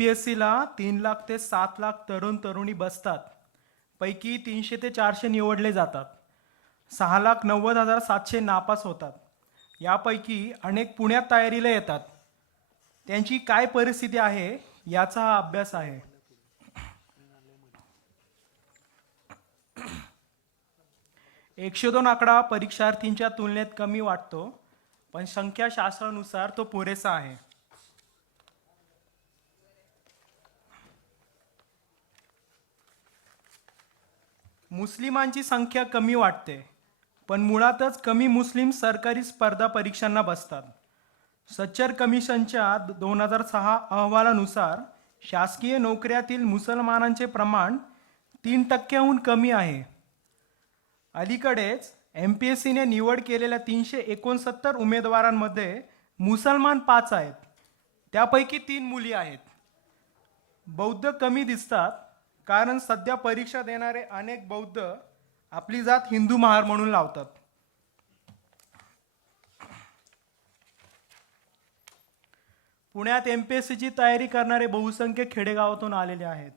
P S सीला तीन लाख ते सात लाख तरुण तरुणी बसतात. पैकी तीनशे ते चारशे निवडले जातात. सहा लाख नव्वद हजार सातशे नापास होतात. यापैकी अनेक पुण्यात तयारीला येतात. त्यांची काय परिस्थिती आहे याचा हा अभ्यास आहे. एकशे दोन आकडा परीक्षार्थींच्या तुलनेत कमी वाटतो पण संख्याशास्त्रानुसार तो पुरेसा आहे. मुस्लिमांची संख्या कमी वाटते पण मुळातच कमी मुस्लिम सरकारी स्पर्धा परीक्षांना बसतात. सच्चर कमिशनच्या दोन हजार सहा अहवालानुसार शासकीय नोकऱ्यातील मुसलमानांचे प्रमाण तीन टक्क्याहून कमी आहे. अलीकडेच एम पी एस सीने निवड केलेल्या तीनशे एकोणसत्तर उमेदवारांमध्ये मुसलमान पाच आहेत. त्यापैकी तीन मुली आहेत. बौद्ध कमी दिसतात कारण सध्या परीक्षा देणारे अनेक बौद्ध आपली जात हिंदू महार म्हणून लावतात. पुण्यात एम पी एस सीची तयारी करणारे बहुसंख्य खेडेगावातून आलेले आहेत.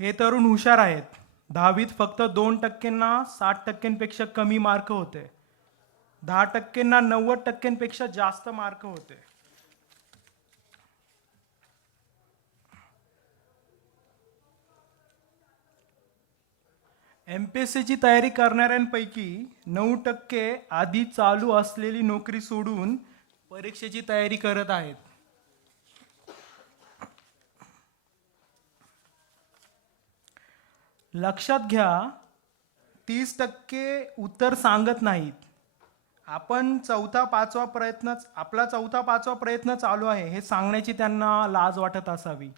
हे तरुण हुशार आहेत. दहावीत फक्त दोन टक्क्यांना साठ टक्क्यांपेक्षा कमी मार्क होते. दहा टक्क्यांना नव्वद टक्क्यांपेक्षा जास्त मार्क होते. एम पी एस सीची तयारी करणाऱ्यांपैकी नऊ टक्के आधी चालू असलेली नोकरी सोडून परीक्षेची तयारी करत आहेत. लक्षात घ्या तीस टक्के उत्तर सांगत नाहीत. आपण चौथा पाचवा प्रयत्न आपला चौथा पाचवा प्रयत्न चालू आहे हे सांगण्याची त्यांना लाज वाटत असावी.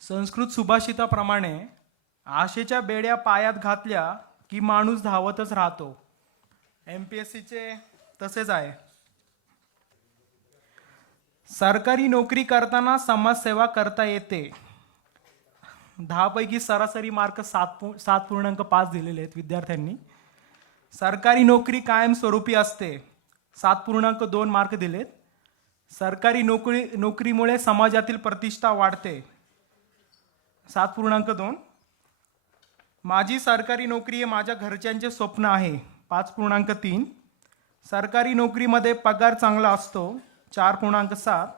संस्कृत सुभाषिताप्रमाणे आशेच्या बेड्या पायात घातल्या की माणूस धावतच राहतो. एम पी एस सीचे तसेच आहे. सरकारी नोकरी करताना समाजसेवा करता येते. दहापैकी सरासरी मार्क सात पू सात पूर्णांक पाच दिलेले आहेत विद्यार्थ्यांनी. सरकारी नोकरी कायमस्वरूपी असते. सात पूर्णांक दोन मार्क दिलेत. सरकारी नोकरी नोकरीमुळे समाजातील प्रतिष्ठा वाढते. सात पूर्णांक दोन. माझी सरकारी नोकरी हे माझ्या घरच्यांचे स्वप्न आहे. पाच पूर्णांक तीन. सरकारी नोकरीमध्ये पगार चांगला असतो. चार पूर्णांक सात.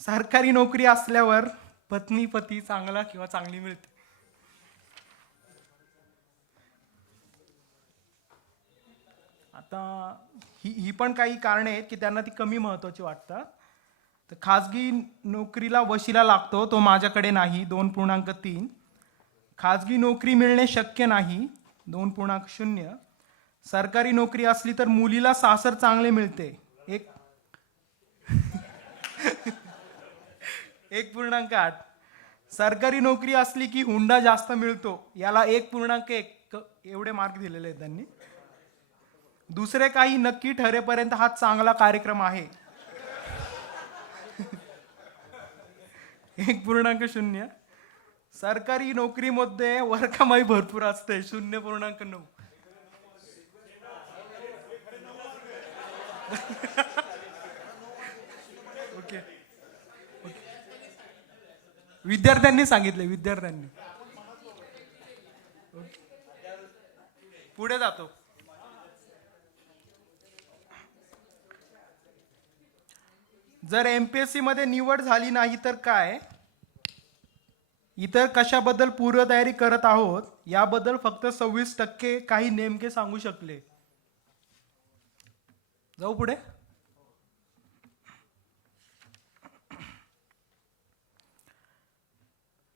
सरकारी नोकरी असल्यावर पत्नी पती चांगला किंवा चांगली मिळते. आता ही ही पण काही कारणे आहेत की त्यांना ती कमी महत्त्वाची वाटतात. तर खाजगी नोकरीला वशिला लागतो तो माझ्याकडे नाही दोन पूर्णांक तीन. खाजगी नोकरी मिळणे शक्य नाही दोन पूर्णांक शून्य. सरकारी नोकरी असली तर मुलीला सासर चांगले मिळते. एक एक पूर्णांक आठ. सरकारी नोकरी असली की हुंडा जास्त मिळतो याला एक पूर्णांक एक. एवढे मार्क दिलेले आहेत त्यांनी. दुसरे काही नक्की ठरेपर्यंत हा चांगला कार्यक्रम आहे. एक पूर्णांक शून्य. सरकारी नोकरीमध्ये वर्गमाई भरपूर असते शून्य पूर्णांक नऊ. ओके विद्यार्थ्यांनी सांगितले विद्यार्थ्यांनी. पुढे जातो. जर एम पी एस सी मध्ये निवड झाली नाही तर काय? इतर कशाबद्दल पूर्वतयारी करत आहोत याबद्दल फक्त सव्वीस टक्के काही नेमके सांगू शकले. जाऊ पुढे.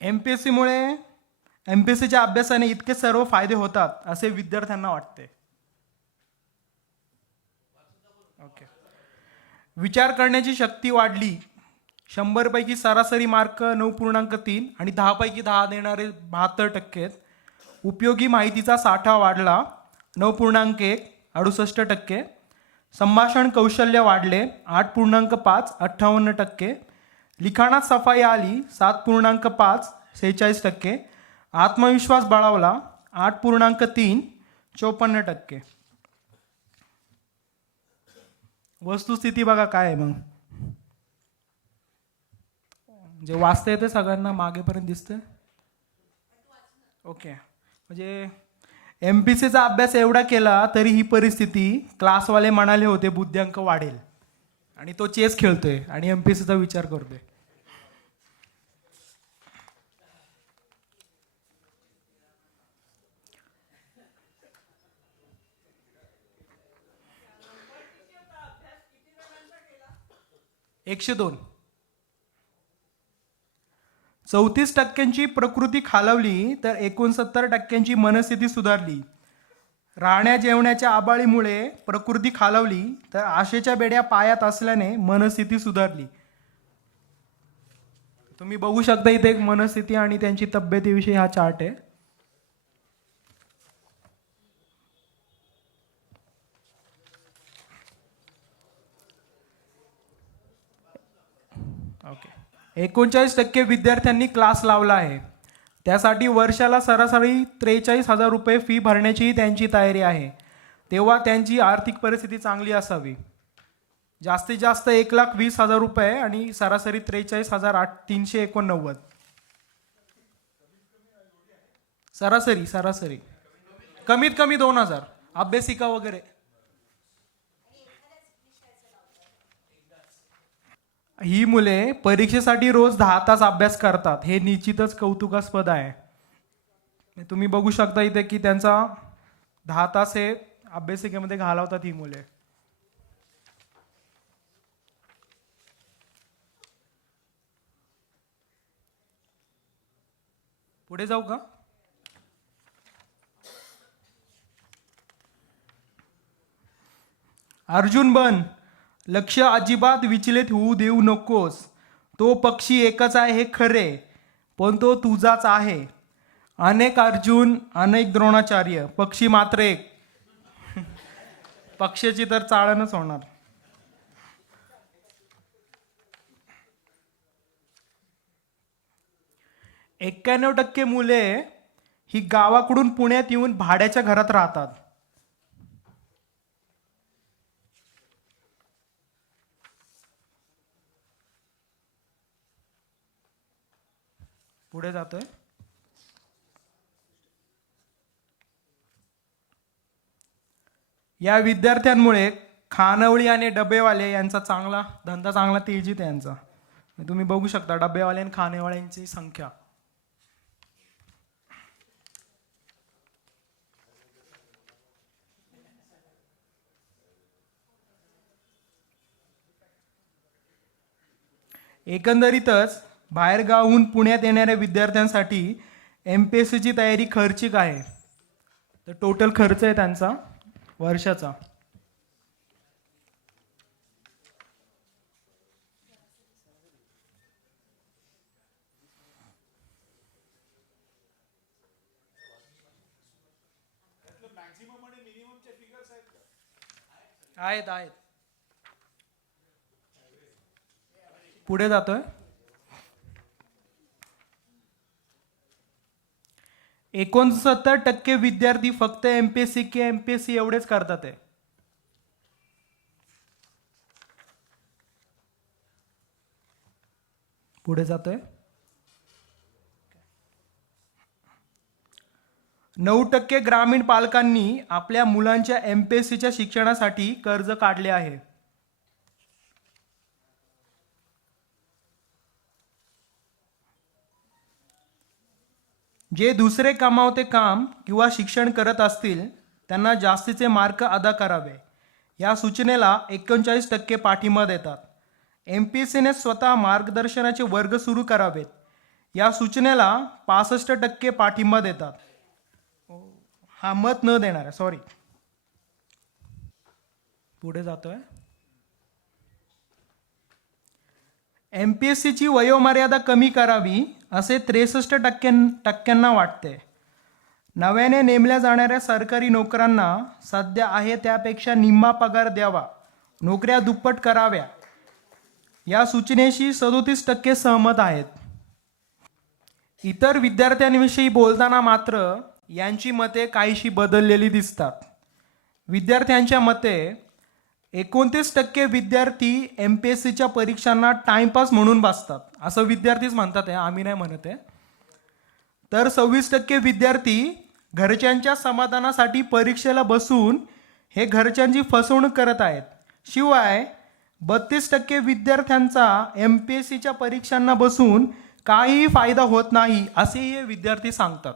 एम पी एस सीमुळे एम पी एस सीच्या अभ्यासाने इतके सर्व फायदे होतात असे विद्यार्थ्यांना वाटते. ओके विचार करण्याची शक्ती वाढली. शंभरपैकी सरासरी मार्क नऊ पूर्णांक तीन आणि दहापैकी दहा देणारे बहात्तर टक्के उपयोगी माहितीचा साठा वाढला. नऊ पूर्णांक एक अडुसष्ट टक्के. संभाषण कौशल्य वाढले. आठ पूर्णांक पाच अठ्ठावन्न टक्के. लिखाणात सफाई आली सात पूर्णांक पाच सेहेचाळीस टक्के. आत्मविश्वास बळावला आठ पूर्णांक तीन चोपन्न टक्के. वस्तुस्थिती बघा काय आहे मग. जे वाचता येते सगळ्यांना मागेपर्यंत दिसतंय ओके. म्हणजे एम पी सीचा अभ्यास एवढा केला तरी ही परिस्थिती क्लासवाले म्हणाले होते बुद्ध्यांक वाढेल. आणि तो चेस खेळतोय आणि एम पी सीचा विचार करतोय. एकशे दोन. चौतीस टक्क्यांची प्रकृती खालावली तर एकोणसत्तर टक्क्यांची मनस्थिती सुधारली. राहण्या जेवण्याच्या आबाळीमुळे प्रकृती खालवली तर आशेच्या बेड्या पायात असल्याने मनस्थिती सुधारली. तुम्ही बघू शकता इथे एक मनस्थिती आणि त्यांची तब्येतीविषयी हा चार्ट आहे. ओके. एकोणचाळीस टक्के विद्यार्थ्यांनी क्लास लावला आहे. त्यासाठी वर्षाला सरासरी त्रेचाळीस हजार रुपये फी भरण्याचीही त्यांची तयारी आहे. तेव्हा त्यांची आर्थिक परिस्थिती चांगली असावी. जास्तीत जास्त एक लाख वीस हजार रुपये आणि सरासरी त्रेचाळीस हजार आठ तीनशे एकोणनव्वद. सरासरी सरासरी. कमीत कमी दोन हजार. अभ्यासिका वगैरे. ही मुले परीक्षेसाठी रोज दहा तास अभ्यास करतात. हे निश्चितच कौतुकास्पद आहे. तुम्ही बघू शकता इथे की त्यांचा दहा तास हे अभ्यासिकेमध्ये घालवतात ही मुले. पुढे जाऊ का? अर्जुन बन. लक्ष अजिबात विचलित होऊ देऊ नकोस. तो पक्षी एकच आहे हे खरे पण तो तुझाच आहे. अनेक अर्जुन अनेक द्रोणाचार्य पक्षी मात्र एक. पक्षाची तर चाळणच होणार. एक्क्याण्णव टक्के मुले ही गावाकडून पुण्यात येऊन भाड्याच्या घरात राहतात. पुढे जातोय. या विद्यार्थ्यांमुळे खानवळी आणि डबेवाले यांचा चांगला धंदा चांगला तेजीत आहे यांचा. तुम्ही बघू शकता डबेवाले आणि खानेवाल्यांची संख्या. एकंदरीतच बाहेरगावहून पुण्यात येणाऱ्या विद्यार्थ्यांसाठी एम पी एस सीची तयारी खर्चिक आहे. तर टोटल खर्च आहे त्यांचा वर्षाचा. आहेत आहेत. पुढे जातोय. एकोणसत्तर टक्के विद्यार्थी फक्त एम पी एस सी की एम पी एस सी एवढेच करतात आहे. पुढे जातोय. नऊ टक्के ग्रामीण पालकांनी आपल्या मुलांच्या एम पी एस सीच्या शिक्षणासाठी कर्ज काढले आहे. जे दुसरे कमावते काम किंवा शिक्षण करत असतील त्यांना जास्तीचे मार्क अदा करावे. या सूचनेला एकोणचाळीस टक्के पाठिंबा देतात. एम पी एस सीने स्वतः मार्गदर्शनाचे वर्ग सुरू करावेत. या सूचनेला पासष्ट टक्के पाठिंबा देतात. हा मत न देणार सॉरी पुढे जातोय. एम पी एस सीची वयोमर्यादा कमी करावी असे त्रेसष्ट टक्क्यां टक्क्यांना वाटते. नव्याने नेमल्या जाणाऱ्या सरकारी नोकरांना सध्या आहे त्यापेक्षा निम्मा पगार द्यावा नोकऱ्या दुप्पट कराव्या. या सूचनेशी सदोतीस टक्के सहमत आहेत. इतर विद्यार्थ्यांविषयी बोलताना मात्र यांची मते काहीशी बदललेली दिसतात. विद्यार्थ्यांच्या मते एकोणतीस टक्के विद्यार्थी एम पी एस सीच्या परीक्षांना टाइमपास म्हणून बसतात असं विद्यार्थीच म्हणतात आहे आम्ही नाही म्हणत आहे तर सव्वीस टक्के विद्यार्थी घरच्यांच्या समाधानासाठी परीक्षेला बसून हे घरच्यांची फसवणूक करत आहेत. शिवाय बत्तीस टक्के विद्यार्थ्यांचा एम पी एस सीच्या परीक्षांना बसून काहीही फायदा होत नाही असेही हे विद्यार्थी सांगतात.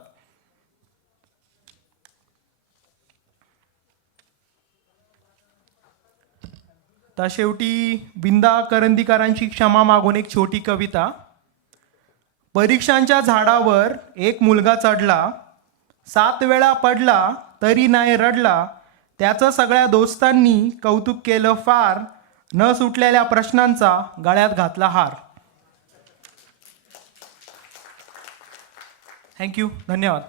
तर शेवटी बिंदा करंदीकरांची क्षमा मागून एक छोटी कविता. परीक्षांच्या झाडावर एक मुलगा चढला. सात वेळा पडला तरी नाही रडला. त्याचं सगळ्या दोस्तांनी कौतुक केलं फार. न सुटलेल्या प्रश्नांचा गळ्यात घातला हार. थँक्यू धन्यवाद.